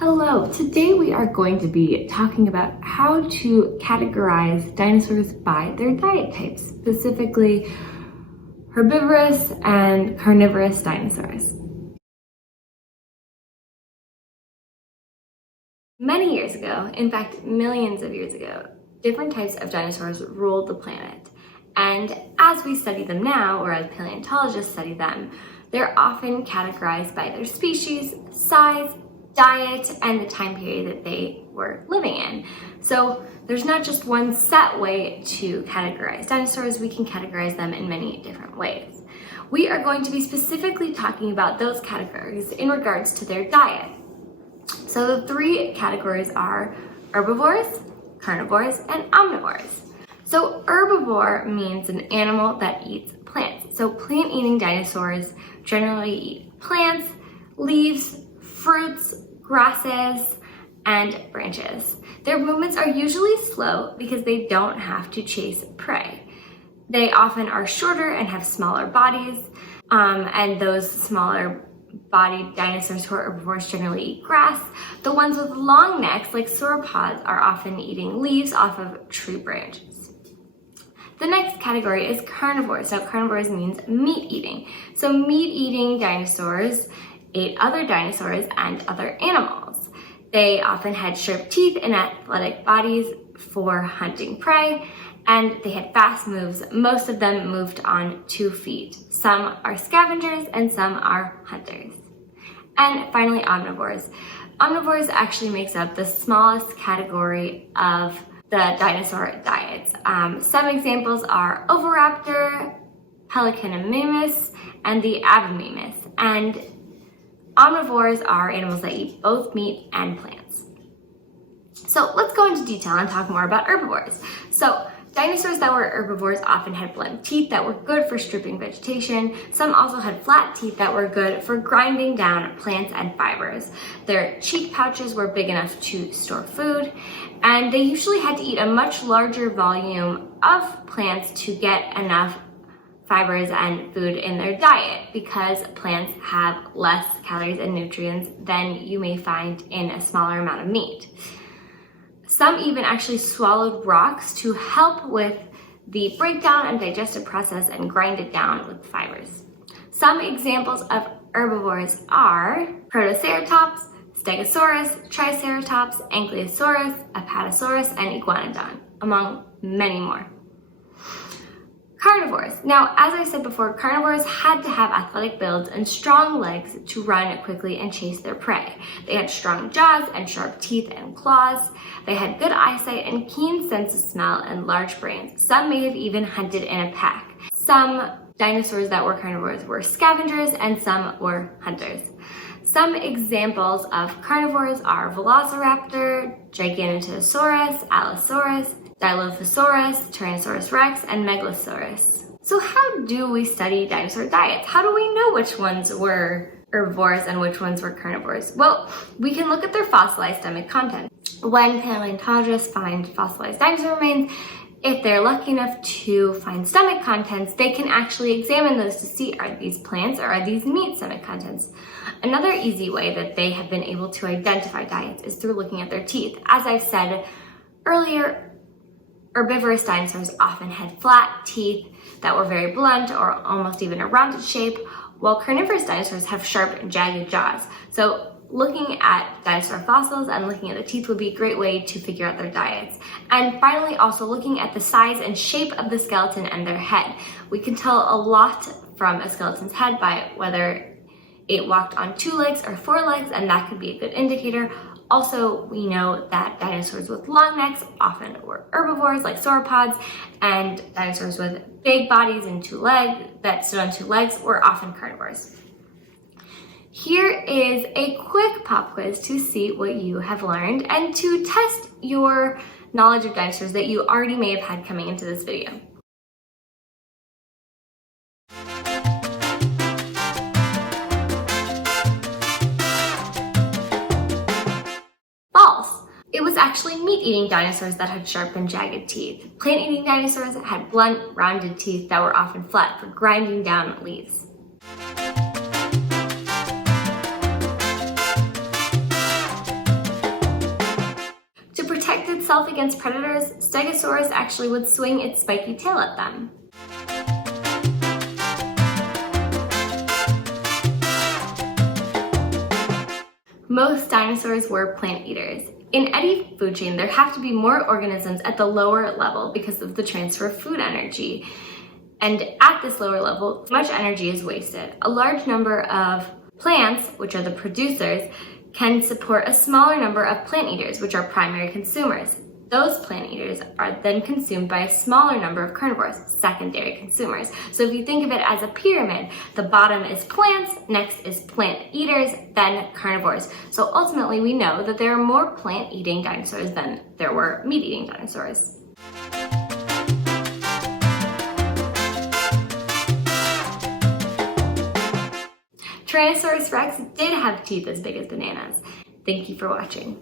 Hello, today we are going to be talking about how to categorize dinosaurs by their diet types, specifically herbivorous and carnivorous dinosaurs. Many years ago, in fact millions of years ago, different types of dinosaurs ruled the planet. And as we study them now, or as paleontologists study them, they're often categorized by their species, size, diet, and the time period that they were living in. So there's not just one set way to categorize dinosaurs, we can categorize them in many different ways. We are going to be specifically talking about those categories in regards to their diet. So the three categories are herbivores, carnivores, and omnivores. So herbivore means an animal that eats plants. So plant-eating dinosaurs generally eat plants, leaves, fruits, grasses, and branches. Their movements are usually slow because they don't have to chase prey. They often are shorter and have smaller bodies, and those smaller bodied dinosaurs who are herbivores generally eat grass. The ones with long necks, like sauropods, are often eating leaves off of tree branches. The next category is carnivores. Now, carnivores means meat eating. So meat eating dinosaurs ate other dinosaurs and other animals. They often had sharp teeth and athletic bodies for hunting prey, and they had fast moves. Most of them moved on 2 feet. Some are scavengers and some are hunters. And finally, omnivores. Omnivores actually makes up the smallest category of the dinosaur diets. Some examples are Oviraptor, Pelecanemimus, and the Abomimmus. And omnivores are animals that eat both meat and plants. So let's go into detail and talk more about herbivores. So dinosaurs that were herbivores often had blunt teeth that were good for stripping vegetation. Some also had flat teeth that were good for grinding down plants and fibers. Their cheek pouches were big enough to store food, and they usually had to eat a much larger volume of plants to get enough fibers and food in their diet, because plants have less calories and nutrients than you may find in a smaller amount of meat. Some even actually swallowed rocks to help with the breakdown and digestive process and grind it down with fibers. Some examples of herbivores are Protoceratops, Stegosaurus, Triceratops, Ankylosaurus, Apatosaurus, and Iguanodon, among many more. Carnivores. Now, as I said before, carnivores had to have athletic builds and strong legs to run quickly and chase their prey. They had strong jaws and sharp teeth and claws. They had good eyesight and keen sense of smell and large brains. Some may have even hunted in a pack. Some dinosaurs that were carnivores were scavengers and some were hunters. Some examples of carnivores are Velociraptor, Giganotosaurus, Allosaurus, Dilophosaurus, Tyrannosaurus rex, and Megalosaurus. So how do we study dinosaur diets? How do we know which ones were herbivores and which ones were carnivores? Well, we can look at their fossilized stomach content. When paleontologists find fossilized dinosaur remains, if they're lucky enough to find stomach contents, they can actually examine those to see, are these plants or are these meat stomach contents? Another easy way that they have been able to identify diets is through looking at their teeth. As I've said earlier, herbivorous dinosaurs often had flat teeth that were very blunt or almost even a rounded shape, while carnivorous dinosaurs have sharp and jagged jaws. So looking at dinosaur fossils and looking at the teeth would be a great way to figure out their diets. And finally, also looking at the size and shape of the skeleton and their head. We can tell a lot from a skeleton's head by whether it walked on 2 legs or 4 legs, and that could be a good indicator. Also, we know that dinosaurs with long necks often were herbivores like sauropods, and dinosaurs with big bodies and 2 legs that stood on 2 legs were often carnivores. Here is a quick pop quiz to see what you have learned and to test your knowledge of dinosaurs that you already may have had coming into this video. False. It was actually meat-eating dinosaurs that had sharp and jagged teeth. Plant-eating dinosaurs had blunt, rounded teeth that were often flat for grinding down leaves. itself against predators, Stegosaurus actually would swing its spiky tail at them. Most dinosaurs were plant eaters. In any food chain, there have to be more organisms at the lower level because of the transfer of food energy. And at this lower level, much energy is wasted. A large number of plants, which are the producers, can support a smaller number of plant eaters, which are primary consumers. Those plant eaters are then consumed by a smaller number of carnivores, secondary consumers. So if you think of it as a pyramid, the bottom is plants, next is plant eaters, then carnivores. So ultimately we know that there are more plant-eating dinosaurs than there were meat-eating dinosaurs. Tyrannosaurus rex did have teeth as big as bananas. Thank you for watching.